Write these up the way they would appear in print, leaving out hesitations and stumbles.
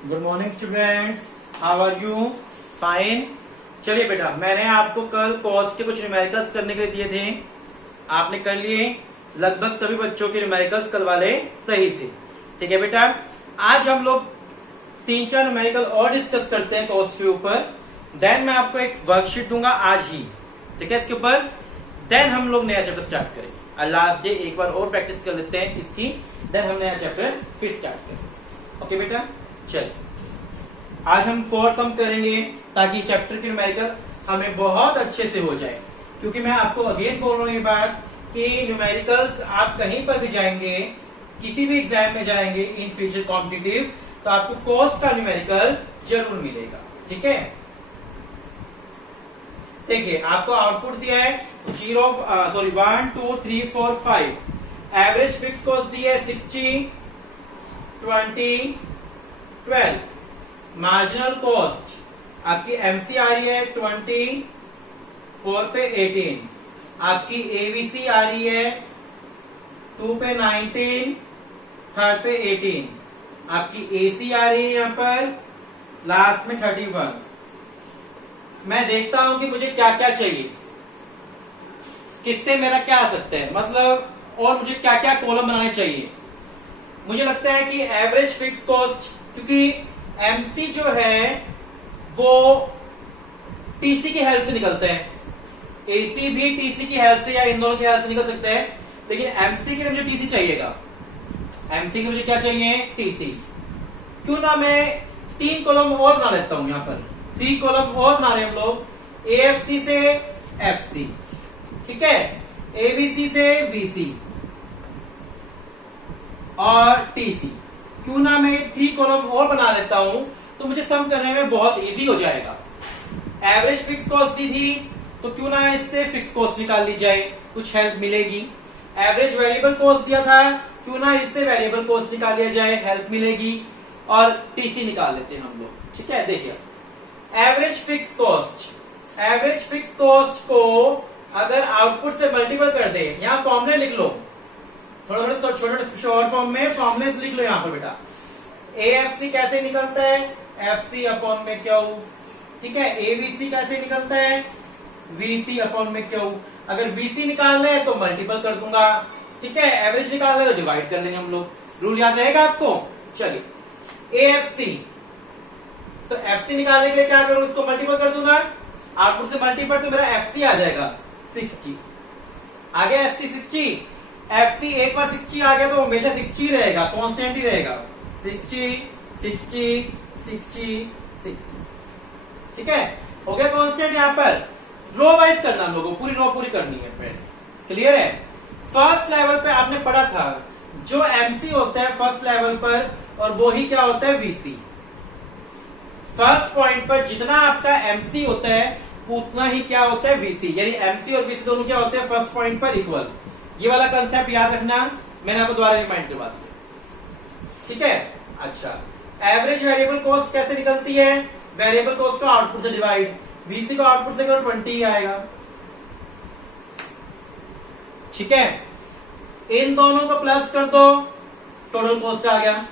Good morning students, how are you? Fine. चलिए बेटा, मैंने आपको कल कॉस्ट के कुछ न्यूमेरिकल्स करने के लिए दिए थे, आपने कर लिए। लगभग सभी बच्चों के न्यूमेरिकल्स कल वाले सही थे। ठीक है बेटा, आज हम लोग 3-4 न्यूमेरिकल और डिस्कस करते हैं कॉस्ट के ऊपर। देन मैं आपको एक वर्कशीट दूंगा आज ही, ठीक है, इसके ऊपर। देन हम लोग नया चैप्टर स्टार्ट करेंगे। लास्ट डे एक बार और प्रैक्टिस कर लेते हैं इसकी, देन हम नया चैप्टर फिर स्टार्ट करेंगे। ओके बेटा, चलिए आज हम 4 सम करेंगे ताकि चैप्टर की न्यूमेरिकल हमें बहुत अच्छे से हो जाए। क्योंकि मैं आपको अगेन बोल रहा हूं ये बात कि न्यूमेरिकल्स आप कहीं पर भी जाएंगे, किसी भी एग्जाम में जाएंगे इन फ्यूचर कॉम्पिटिटिव, तो आपको कॉस्ट का न्यूमेरिकल जरूर मिलेगा। ठीक है, देखिए आपको आउटपुट दिया है 1 2 3 4 5। एवरेज फिक्स कॉस्ट दी है 60 20 12। मार्जिनल कॉस्ट आपकी एमसी आ रही है 20, 4 पे 18। आपकी एबीसी आ रही है 2 पे 19, 3rd पे 18। आपकी एसी आ रही है यहां पर लास्ट में 31। मैं देखता हूं कि मुझे क्या क्या चाहिए, किससे मेरा क्या आ सकता है, मतलब और मुझे क्या क्या कॉलम बनाने चाहिए। मुझे लगता है कि एवरेज फिक्स कॉस्ट, क्योंकि एमसी जो है वो टीसी की हेल्प से निकलते हैं, एसी भी टीसी की हेल्प से या इन दोनों की हेल्प से निकल सकते हैं, लेकिन एमसी के लिए मुझे टीसी चाहिएगा। एमसी के मुझे क्या चाहिए? टीसी। क्यों ना मैं 3 कॉलम और बना लेता हूं, यहां पर 3 कॉलम और बना रहे हम लोग, एएफसी से एफसी, ठीक है, एबीसी से बीसी और टीसी। क्यों ना मैं 3 कॉलम और बना लेता हूं, तो मुझे सम करने में बहुत इजी हो जाएगा। एवरेज फिक्स कॉस्ट दी थी, तो क्यों ना इससे फिक्स कॉस्ट निकाल ली जाए, कुछ हेल्प मिलेगी। एवरेज वेरिएबल कॉस्ट दिया था, क्यों ना इससे वेरिएबल कॉस्ट निकाल लिया जाए, हेल्प मिलेगी। और टीसी निकाल लेते हैं हम लोग। ठीक है, देखिए एवरेज फिक्स कॉस्ट को अगर आउटपुट से मल्टीपल कर दे, यहां फॉर्मूले लिख लो, थोड़ा छोटे शॉर्ट फॉर्म में फॉर्मूले लिख लो यहां पर बेटा। एएफसी कैसे निकलता है? एफसी अपॉन में क्यू। ठीक है, एबीसी कैसे निकलता है? वीसी अपॉन में क्यू। अगर वीसी निकालना है तो मल्टीपल कर दूंगा, ठीक है, एवरेज निकालना है तो डिवाइड कर लेंगे हम लोग। रूल याद रहेगा आपको? चलिए एएफसी, तो एफसी निकालने के लिए क्या करूं, इसको मल्टीपल कर दूंगा, आउटपुट से मल्टीपल, तो मेरा एफसी आ जाएगा 60। आ गया एफसी 60। एफसी एक बार 60 आ गया तो हमेशा 60 रहेगा, कांस्टेंट ही रहेगा। 60 60 60 60, ठीक है, हो गया कांस्टेंट। यहां पर रो वाइज करना हम लोगों को, पूरी रो पूरी करनी है फ्रेंड, क्लियर है। फर्स्ट लेवल पे आपने पढ़ा था जो एमसी होता है फर्स्ट लेवल पर, और वो ही क्या होता है? वीसी। फर्स्ट पॉइंट पर जितना आपका एमसी होता है उतना ही क्या होता है? वीसी। यानी एमसी और वीसी दोनों क्या होते हैं? फर्स्ट पॉइंट पर इक्वल। ये वाला कंसेप्ट याद रखना, मैंने आपको दोबारा रिमाइंड करवा दिया, ठीक है। अच्छा, एवरेज वेरिएबल कॉस्ट कैसे निकलती है? वेरिएबल कॉस्ट को आउटपुट से डिवाइड, वीसी को आउटपुट से करो 20 ही आएगा, ठीक है। इन दोनों को प्लस कर दो, टोटल कॉस्ट आ गया।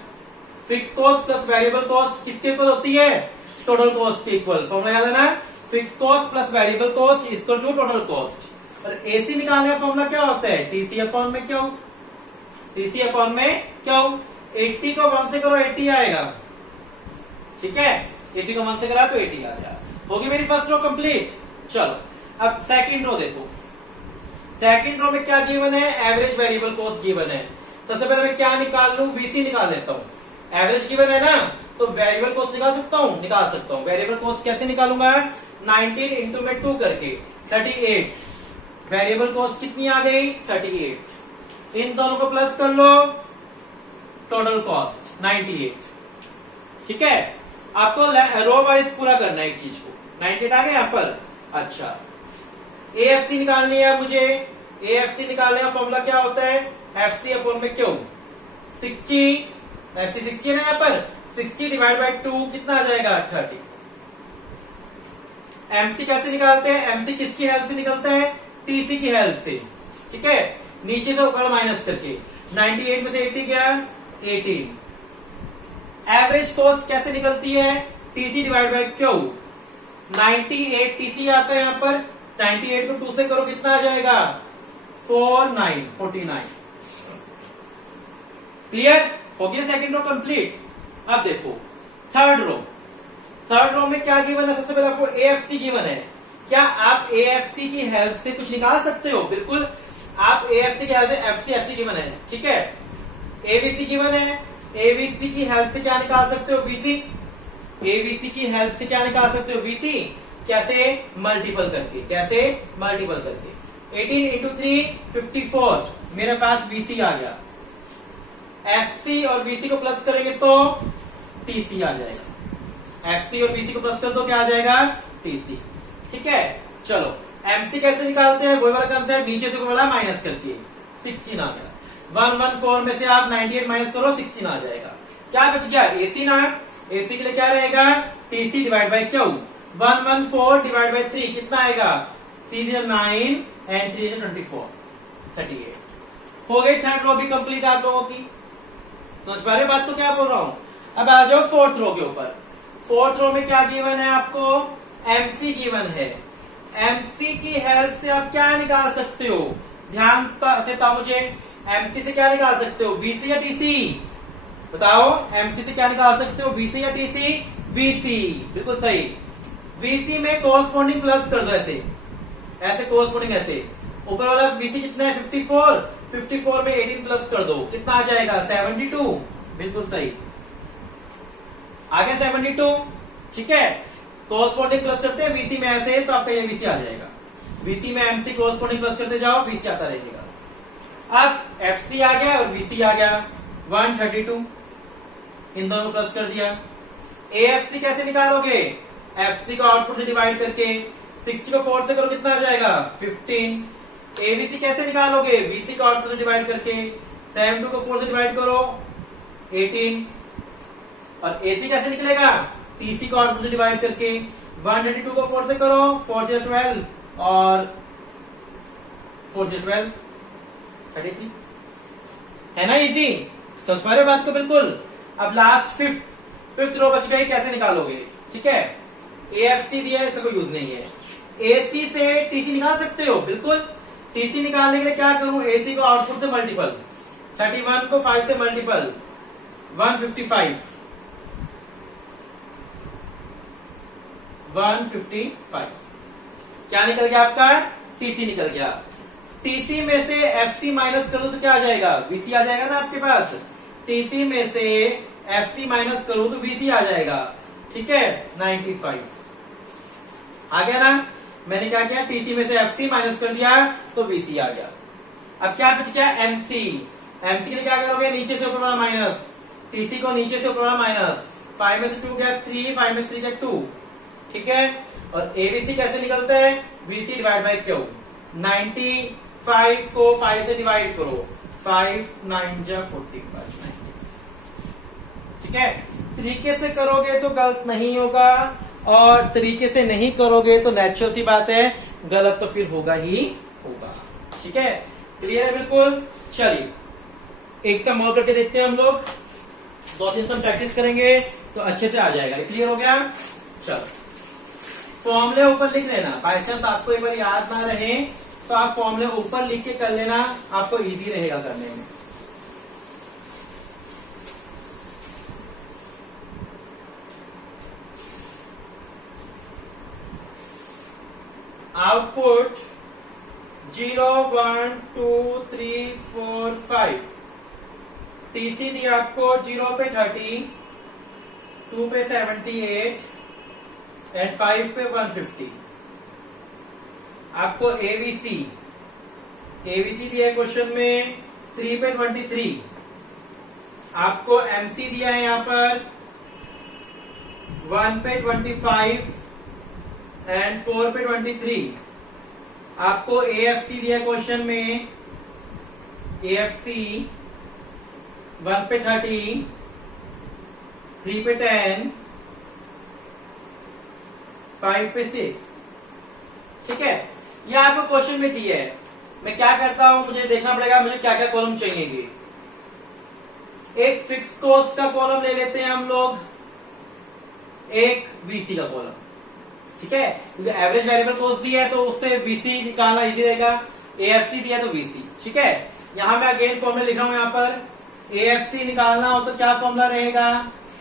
Fix cost plus variable cost किसके इक्वल होती है? टोटल कॉस्ट के इक्वल। फॉर्मूला याद है ना, fix cost plus variable cost equal to total cost. और एसी निकालने का फॉर्मूला क्या होता है? टीसी अपॉन में क्यू। टीसी अपॉन में क्यू। 80 को 1 से करो 80 आएगा, ठीक है, 80 को 1 से करा तो 80 आ गया। होगी मेरी फर्स्ट रो कंप्लीट। चलो अब सेकंड रो देखो। सेकंड रो में क्या गिवन है? एवरेज वेरिएबल कॉस्ट गिवन है। सबसे पहले मैं क्या निकाल लूं? वीसी निकाल लेता हूं। एवरेज गिवन है ना, तो वेरिएबल कॉस्ट निकाल सकता हूं। वेरिएबल कॉस्ट कैसे निकालूंगा? 19 इंटू में 2 करके 38। वेरिएबल कॉस्ट कितनी आ गई? 38। इन दोनों को प्लस कर लो, टोटल कॉस्ट 98, ठीक है। आपको रो वाइज पूरा करना है एक चीज को। 98 आ गया यहां पर। अच्छा, एएफसी निकालनी है मुझे। एएफसी निकालने का फॉर्मूला क्या होता है? एफसी अपॉन में क्यू। 60, एफसी 60 है ना यहां पर, 60 डिवाइड बाई 2 कितना आ जाएगा? 30। एमसी कैसे निकालते हैं? एमसी किसकी हेल्प से निकलता है? टीसी की हेल्प से, ठीक है, नीचे से ऊपर माइनस करके। 98 में से 80 गया 18, एवरेज कॉस्ट कैसे निकलती है, TC divide by Q. 98 TC आता है यहां पर, 98 को 2 से करो कितना आ जाएगा, 49। क्लियर हो गया सेकंड रो कंप्लीट। अब देखो थर्ड रो में क्या गिवन है, सबसे पहले आपको एएफसी गिवन है। क्या आप एएफसी की हेल्प से कुछ निकाल सकते हो, बिल्कुल आप एएफसी की हेल्प से एफसी गिवन है, ठीक है। एबीसी गिवन है, एबीसी की हेल्प से क्या निकाल सकते हो, वीसी। एबीसी की हेल्प से क्या निकाल सकते हो, वीसी। कैसे, मल्टीपल करके। 18 इंटू 3 54, मेरे पास वीसी आ गया। एफसी और वीसी को प्लस करेंगे तो टीसी आ जाएगा। एफसी और वीसी को प्लस कर दो, क्या आ जाएगा, टीसी। ठीक है, चलो एमसी कैसे निकालते हैं, वही वाला कंसेप्ट, नीचे से वाला माइनस करके 16 आ गया। 114 में से आप 98 माइनस करो, 16 आ जाएगा। क्या बच गया, एसी ना। एसी के लिए क्या रहेगा, TC divide by Q. 114 divide by 3 कितना आएगा, 3 9 एंड 3 24, 38। हो गई थर्ड रो भी कंप्लीट आप लोगों की। समझ पा रहे बात को क्या बोल रहा हूं। अब आ जाओ फोर्थ रो के ऊपर। फोर्थ रो में क्या गिवन है आपको, एमसी गिवन है। एमसी की हेल्प से आप क्या निकाल सकते हो, ध्यान से बताओ मुझे, एमसी से क्या निकाल सकते हो, वीसी या टीसी, बताओ। एमसी से क्या निकाल सकते हो, वीसी या टीसी, वीसी, बिल्कुल सही। वीसी में कोरस्पॉन्डिंग प्लस कर दो, ऐसे कोरस्पॉन्डिंग ऐसे। ऊपर वाला वीसी कितना है, 54। 54 में 18 प्लस कर दो, कितना आ जाएगा, 72, बिल्कुल सही आ गया 72। ठीक है, कोरस्पॉन्डिंग प्लस करते हैं वीसी में ऐसे, तो आपका ये वीसी आ जाएगा। वीसी में एमसी कोरस्पॉन्डिंग प्लस करते जाओ, वीसी आता रहेगा। अब एफसी आ गया और वीसी आ गया, 132, इन दोनों को प्लस कर दिया। एएफसी कैसे निकालोगे, एफसी को आउटपुट से डिवाइड करके, 60 को 4 से करो कितना आ जाएगा, 15। एबीसी कैसे निकालोगे, वीसी को आउटपुट से डिवाइड करके, 72 को 4 से डिवाइड करो, 18। और एसी कैसे निकलेगा, टीसी को आउटपुट से डिवाइड करके, 192 को 4 से करो, 4 से 12 और 4 से 12, 33। है ना इजी, समझ पा रहे बात को बिल्कुल। अब लास्ट फिफ्थ रो बच गई, कैसे निकालोगे, ठीक है। एएफसी दिया है, इसका कोई यूज नहीं है। एसी से टीसी निकाल सकते हो, बिल्कुल। टीसी निकालने के लिए क्या करूं, एसी को आउटपुट से मल्टीपल, 31 को 5 से मल्टीपल, 155, 155। क्या निकल गया आपका, टीसी निकल गया। टीसी में से एफसी माइनस कर दो तो क्या आ जाएगा, वीसी आ जाएगा ना आपके पास। टीसी में से एफसी माइनस करूं तो वीसी आ जाएगा, ठीक है, 95 आ गया ना। मैंने क्या किया, टीसी में से एफसी माइनस कर दिया तो वीसी आ गया। अब क्या बच गया, एमसी। एमसी के लिए क्या करोगे, नीचे से ऊपर वाला माइनस, टीसी को नीचे से ऊपर वाला माइनस। 5 में से 2 गया 3, 5 में से 3 गया 2, ठीक है। और एबीसी कैसे निकलता है, वीसी डिवाइड बाय क्यू। 95 को 5 से डिवाइड करो, 5 9 जा 45, ठीक है। तरीके से करोगे तो गलत नहीं होगा, और तरीके से नहीं करोगे तो नेचुरल सी बात है, गलत तो फिर होगा ही होगा। ठीक है, क्लियर है बिल्कुल। चलिए एक सम और करके देखते हैं हम लोग, 2-3 सम प्रैक्टिस करेंगे तो अच्छे से आ जाएगा। क्लियर हो गया, चलो फॉर्मूले ऊपर लिख लेना। बाई चांस आपको एक बार याद ना रहे तो आप फॉर्मूले ऊपर लिख के कर लेना, आपको इजी रहेगा करने में। आउटपुट 0 1 2 3 4 5। टीसी दिया आपको 0 पे 30, 2 पे 78 एंड 5 पे 150। आपको एबीसी दिया है क्वेश्चन में 3 पे 23। आपको एमसी दिया है यहां पर 1 पे 25 एंड 4 पे 23। आपको एएफसी दिया क्वेश्चन में, एएफसी 1 पे 30, 3 पे 10, 5 पे 6, ठीक है। यह आपको क्वेश्चन में दिया है। मैं क्या करता हूं, मुझे देखना पड़ेगा मुझे क्या क्या कॉलम चाहिए। एक फिक्स कॉस्ट का कॉलम ले लेते हैं हम लोग, एक वीसी का कॉलम, ठीक है, क्योंकि एवरेज वेरिएबल कॉस्ट दी है तो उससे वीसी निकालना इजी रहेगा, एएफसी दिया तो वीसी, ठीक है। यहां मैं अगेन फॉर्मूला लिख रहा हूं, यहां पर एएफसी निकालना हो तो क्या फॉर्मूला रहेगा,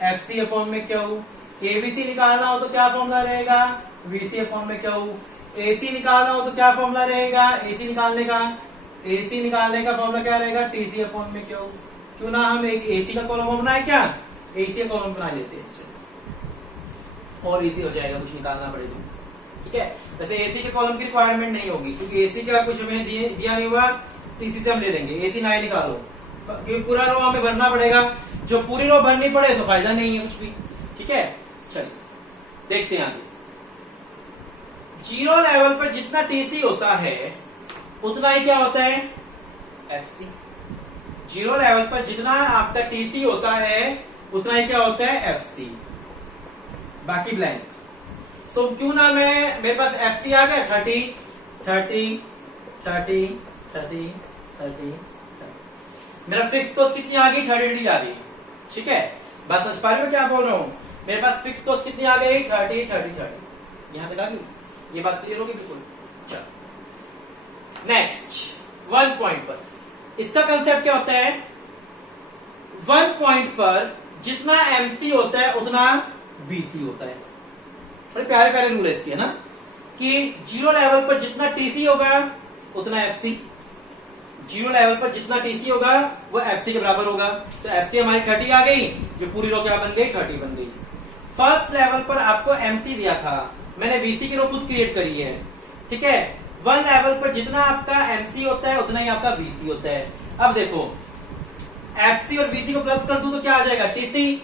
एफसी अपॉन में क्यू, एबीसी निकालना हो तो क्या फॉर्मूला रहेगा, वीसी अपॉन में क्यू, एसी निकालना हो तो क्या फॉर्मूला रहेगा, एसी निकालने का फॉर्मूला क्या रहेगा, टीसी अपॉन में क्यू। क्यों ना हम एक एसी का कॉलम बनाए, क्या एसी का कॉलम बना लेते हैं, और इजी हो जाएगा, कुछ निकालना पड़ेगा, ठीक है। वैसे एसी के कॉलम की रिक्वायरमेंट नहीं होगी, क्योंकि एसी का कुछ हमें दिया नहीं हुआ, टीसी से हम ले लेंगे, एसी ना ही निकालो, क्योंकि पूरा रो हमें भरना पड़ेगा, जो पूरी रो भरनी पड़े तो फायदा नहीं है कुछ भी, ठीक है। चलिए देखते हैं आगे। जीरो लेवल पर जितना टीसी होता है उतना ही क्या होता है, एफसी। जीरो लेवल पर जितना आपका टीसी होता है उतना ही क्या होता है, एफसी, बाकी ब्लैंक। तो क्यों ना मेरे पास एफसी आ गया 30 30 30 30 30, मेरा फिक्स कॉस्ट कितनी आ गई, 30 आ गई, ठीक है। बस समझ पा रहे हो क्या बोल रहा हूं, मेरे पास फिक्स कॉस्ट कितनी आ गई, 30 30 30, यहां तक आ गई, ये बात क्लियर होगी बिल्कुल। चलो नेक्स्ट, 1 पॉइंट पर इसका कंसेप्ट क्या होता है, 1 पॉइंट पर जितना एमसी होता है उतना वीसी होता है। बड़े प्यारे प्यारे रूल है इसके, है ना, कि जीरो लेवल पर जितना टीसी होगा उतना एफसी, जीरो लेवल पर जितना टीसी होगा वो एफसी के बराबर होगा। तो एफसी हमारी 30 आ गई, जो पूरी रो क्या बन गई, 30 बन गई। फर्स्ट लेवल पर आपको एमसी दिया था, मैंने वीसी की रो खुद क्रिएट करी है, ठीक है। 1 लेवल पर जितना आपका एमसी होता है उतना ही आपका वीसी होता है। अब देखो एफसी और वीसी को प्लस कर दूं तो क्या आ जाएगा, टीसी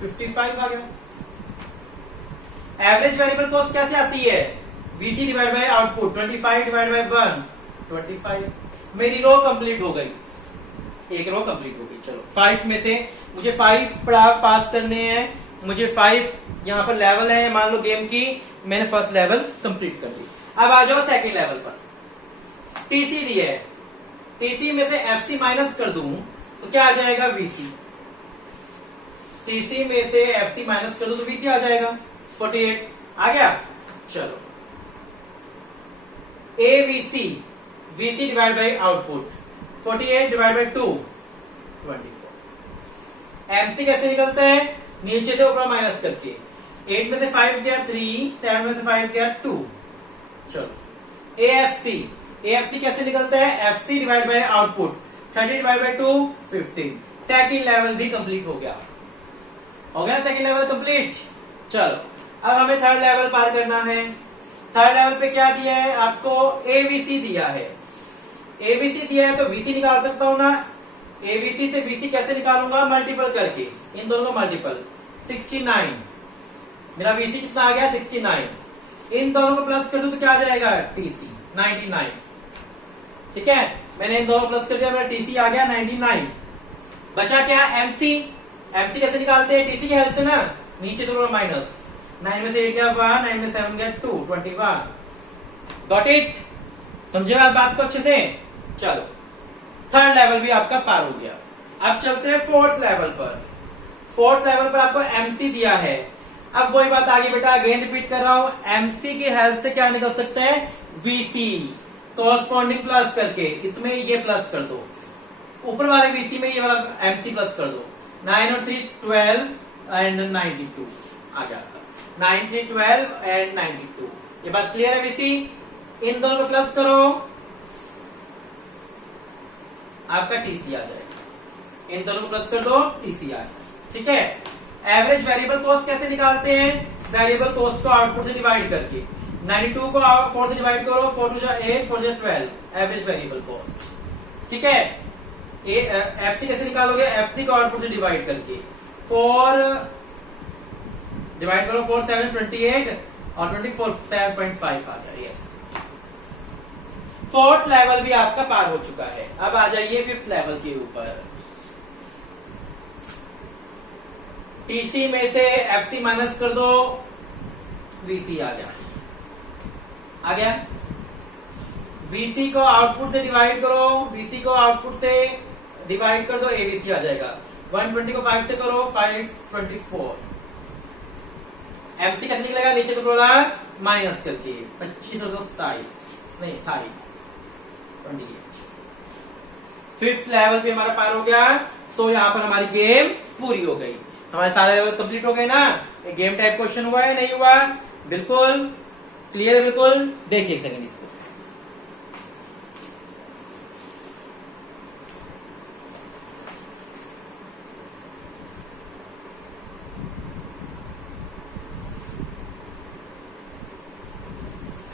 55 आ गया। एवरेज वेरिएबल कॉस्ट कैसे आती है, VC divide by output, 25 divide by 1 25। मेरी रो कंप्लीट हो गई, एक रो कंप्लीट हो गई। चलो 5 में से मुझे 5 पास करने हैं, मुझे 5 यहां पर लेवल है, मान लो गेम की, मैंने फर्स्ट लेवल कंप्लीट कर ली। अब आ जाओ सेकंड लेवल पर, टीसी दी है, टीसी में से एफसी माइनस कर दूं तो क्या आ जाएगा, वीसी। टीसी में से एफसी माइनस कर दूं तो वीसी आ जाएगा, 48 आ गया। चलो AVC, VC divide by output, 48 divide by 2 24। MC कैसे निकलता है, नीचे से ऊपर माइनस करके, 8 में से 5 गया 3, 7 में से 5 गया 2। चलो एएफसी, एएफसी कैसे निकलता है, FC divide by output, 30 divide by 2 15। Second level भी कंप्लीट हो गया सेकंड लेवल कंप्लीट। चलो अब हमें थर्ड लेवल पार करना है। थर्ड लेवल पे क्या दिया है आपको, एवीसी दिया है, एबीसी दिया है तो वीसी निकाल सकता हूं ना, एबीसी से वीसी कैसे निकालूंगा, मल्टीपल करके, इन दोनों का मल्टीपल, 69, मेरा वीसी कितना आ गया 69, इन दोनों को प्लस कर दूं तो क्या आ जाएगा, टीसी 99, ठीक है। मैंने इन दोनों प्लस कर दिया, मेरा टीसी आ गया 99। बचा क्या, एमसी, एमसी कैसे निकालते हैं, टीसी की हेल्प से ना, नीचे से माइनस, 9 में से 8 गया 1, 9 में 7 गया 2, 21। गॉट इट, समझे आप बात को अच्छे से। चलो थर्ड लेवल भी आपका पार हो गया। अब चलते हैं फोर्थ लेवल पर। फोर्थ लेवल पर आपको एमसी दिया है। अब वही बात आगे बेटा, अगेन रिपीट कर रहा हूं, एमसी की हेल्प से क्या निकल सकता है, वीसी, कॉरस्पॉन्डिंग प्लस करके, इसमें ये प्लस कर दो, ऊपर वाले वीसी में ये वाला एमसी प्लस कर दो, 9 और 3 12 एंड 92 आ जाता, 9 3 12 एंड 92। ये बात क्लियर है वीसी, इन दोनों को प्लस करो, आपका टीसी आ जाएगा, इन दोनों को प्लस कर दो, टीसी आ जाएगा, ठीक है। एवरेज वेरिएबल कॉस्ट कैसे निकालते हैं, वेरिएबल कॉस्ट को आउटपुट से डिवाइड करके, 92 को 4 से डिवाइड करो, 4 to 8 4 to 12, average variable cost, ठीक है। एफसी कैसे निकालोगे, एफसी को आउटपुट से डिवाइड करके, 4 डिवाइड करो, 4 7 28 और 24 7.5 आ जाए, यस। फोर्थ लेवल भी आपका पार हो चुका है। अब आ जाइए फिफ्थ लेवल के ऊपर। टीसी में से एफसी माइनस कर दो, वीसी आ गया। वीसी को आउटपुट से डिवाइड करो, वीसी को आउटपुट से डिवाइड कर दो, एबीसी आ जाएगा। 120 को 5 से करो 524। MC कैसे निकलेगा, नीचे तो बोला माइनस करके 25 और 27 नहीं 28 28। फिफ्थ लेवल पे हमारा पार हो गया। सो यहाँ पर हमारी गेम पूरी हो गई, हमारे सारे लेवल कंप्लीट हो गए ना। एक गेम टाइप क्वेश्चन हुआ है नहीं हुआ, बिल्कुल क्लियर है, बिल्कुल। देखिए एक सेकंड इसको,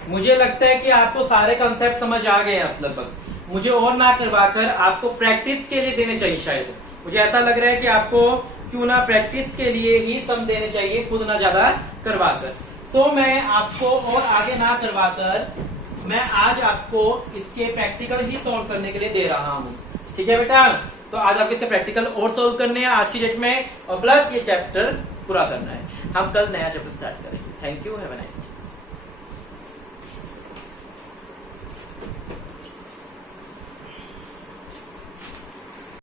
मुझे लगता है कि आपको सारे कंसेप्ट समझ आ गए हैं लगभग। मुझे और ना करवाकर आपको प्रैक्टिस के लिए देने चाहिए, शायद मुझे ऐसा लग रहा है कि आपको क्यों ना प्रैक्टिस के लिए ही सम देने चाहिए, खुद ना ज्यादा करवाकर। सो मैं आपको और आगे ना करवाकर मैं आज आपको इसके प्रैक्टिकल ही सॉल्व करने के लिए दे रहा हूं, ठीक है बेटा। तो आज आपको इसके प्रैक्टिकल और सॉल्व करने हैं आज की डेट में, और प्लस ये चैप्टर पूरा करना है। हम कल नया चैप्टर स्टार्ट करेंगे। Thank you, have a nice day.